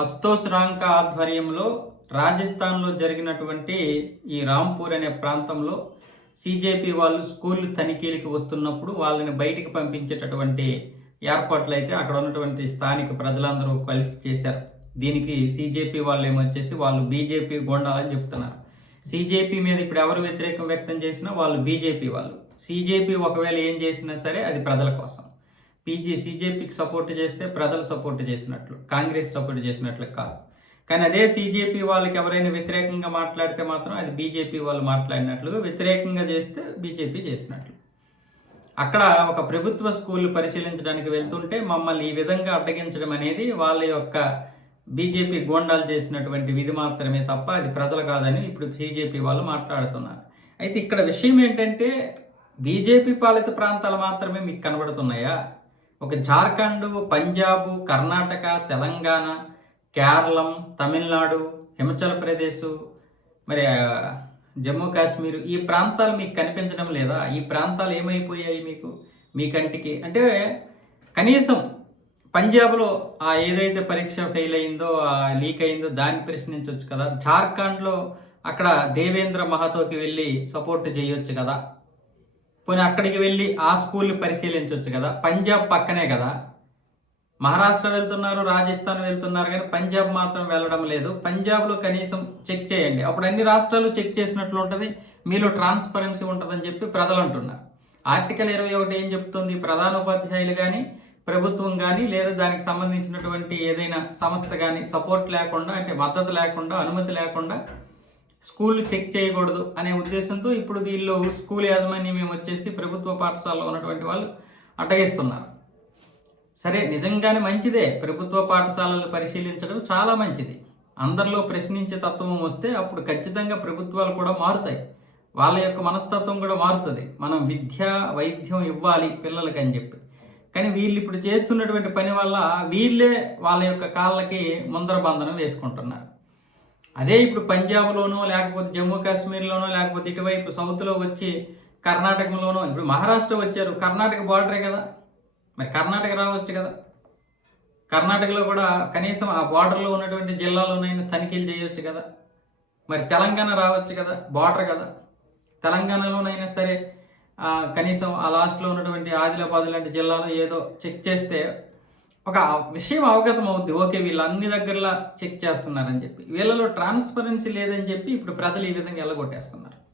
అస్తోష్ రాంకా ఆధ్వర్యంలో రాజస్థాన్‌లో జరిగినటువంటి ఈ రాంపూర్ అనే ప్రాంతంలో సీజేపీ వాళ్ళు స్కూల్ తనిఖీలకి వస్తున్నప్పుడు వాళ్ళని బయటికి పంపించేటటువంటి ఏర్పాట్లయితే అక్కడ ఉన్నటువంటి స్థానిక ప్రజలందరూ కలిసి చేశారు. దీనికి సీజేపీ వాళ్ళేమొచ్చేసి వాళ్ళు బీజేపీ గూండాలని చెప్తున్నారు. సీజేపీ మీద ఇప్పుడు ఎవరు వ్యతిరేకం వ్యక్తం చేసినా వాళ్ళు బీజేపీ వాళ్ళు. సీజేపీ ఒకవేళ ఏం చేసినా సరే అది ప్రజల కోసం. సీజేపీకి సపోర్ట్ చేస్తే ప్రజలు సపోర్ట్ చేసినట్లు, కాంగ్రెస్ సపోర్ట్ చేసినట్లు కాదు. కానీ అదే సీజేపీ వాళ్ళకి ఎవరైనా వ్యతిరేకంగా మాట్లాడితే మాత్రం అది బీజేపీ వాళ్ళు మాట్లాడినట్లు, వ్యతిరేకంగా చేస్తే బీజేపీ చేసినట్లు. అక్కడ ఒక ప్రభుత్వ స్కూల్ పరిశీలించడానికి వెళ్తుంటే మమ్మల్ని ఈ విధంగా అడ్డగించడం అనేది వాళ్ళ యొక్క బీజేపీ గూండాలు చేసినటువంటి విధి మాత్రమే తప్ప అది ప్రజలు కాదని ఇప్పుడు సీజేపీ వాళ్ళు మాట్లాడుతున్నారు. అయితే ఇక్కడ విషయం ఏంటంటే బీజేపీ పాలిత ప్రాంతాలు మాత్రమే మీకు కనబడుతున్నాయా? ఒక జార్ఖండ్, పంజాబ్, కర్ణాటక, తెలంగాణ, కేరళం, తమిళనాడు, హిమాచల్ ప్రదేశ్, మరి జమ్మూ కాశ్మీర్ ఈ ప్రాంతాలు మీకు కనిపించడం లేదా? ఈ ప్రాంతాలు ఏమైపోయాయి మీ కంటికి? అంటే కనీసం పంజాబ్లో ఏదైతే పరీక్ష ఫెయిల్ అయిందో, లీక్ అయిందో దాన్ని ప్రశ్నించవచ్చు కదా. జార్ఖండ్లో అక్కడ దేవేంద్ర మహాతోకి వెళ్ళి సపోర్ట్ చేయొచ్చు కదా. పోనీ అక్కడికి వెళ్ళి ఆ స్కూల్ని పరిశీలించవచ్చు కదా. పంజాబ్ పక్కనే కదా. మహారాష్ట్ర వెళ్తున్నారు, రాజస్థాన్ వెళ్తున్నారు, కానీ పంజాబ్ మాత్రం వెళ్ళడం లేదు. పంజాబ్లో కనీసం చెక్ చేయండి, అప్పుడు అన్ని రాష్ట్రాలు చెక్ చేసినట్లు ఉంటుంది, మీలో ట్రాన్స్పరెన్సీ ఉంటుందని చెప్పి ప్రజలు అంటున్నారు. ఆర్టికల్ 21 ఏం చెప్తుంది? ప్రధానోపాధ్యాయులు కానీ, ప్రభుత్వం కానీ, లేదా దానికి సంబంధించినటువంటి ఏదైనా సంస్థ కానీ సపోర్ట్ లేకుండా, అంటే మద్దతు లేకుండా, అనుమతి లేకుండా స్కూల్ చెక్ చేయకూడదు అనే ఉద్దేశంతో ఇప్పుడు వీళ్ళు స్కూల్ యాజమాన్యం వచ్చేసి ప్రభుత్వ పాఠశాలలో ఉన్నటువంటి వాళ్ళు అడ్డగిస్తున్నారు. సరే, నిజంగానే మంచిదే, ప్రభుత్వ పాఠశాలలు పరిశీలించడం చాలా మంచిది. అందరిలో ప్రశ్నించే తత్వం వస్తే అప్పుడు ఖచ్చితంగా ప్రభుత్వాలు కూడా మారుతాయి, వాళ్ళ యొక్క మనస్తత్వం కూడా మారుతుంది. మనం విద్య, వైద్యం ఇవ్వాలి పిల్లలకి అని చెప్పి. కానీ వీళ్ళు ఇప్పుడు చేస్తున్నటువంటి పని వల్ల వీళ్ళే వాళ్ళ యొక్క కాళ్ళకి ముందర బంధనం వేసుకుంటున్నారు. అదే ఇప్పుడు పంజాబ్లోనో, లేకపోతే జమ్మూ కాశ్మీర్లోనో, లేకపోతే ఇటువైపు సౌత్లో వచ్చి కర్ణాటకలోనో, ఇప్పుడు మహారాష్ట్ర వచ్చారు, కర్ణాటక బార్డరే కదా, మరి కర్ణాటక రావచ్చు కదా. కర్ణాటకలో కూడా కనీసం ఆ బార్డర్లో ఉన్నటువంటి జిల్లాలోనైనా తనిఖీలు చేయొచ్చు కదా. మరి తెలంగాణ రావచ్చు కదా, బార్డర్ కదా. తెలంగాణలోనైనా సరే కనీసం ఆ లాస్ట్లో ఉన్నటువంటి ఆదిలాబాద్ లాంటి జిల్లాలో ఏదో చెక్ చేస్తే ఒక విషయం అవగతం అవుద్ది. ఓకే, వీళ్ళు అన్ని దగ్గరలా చెక్ చేస్తున్నారని చెప్పి. వీళ్ళలో ట్రాన్స్పరెన్సీ లేదని చెప్పి ఇప్పుడు ప్రజలు ఈ విధంగా ఎల్లగొట్టేస్తున్నారు.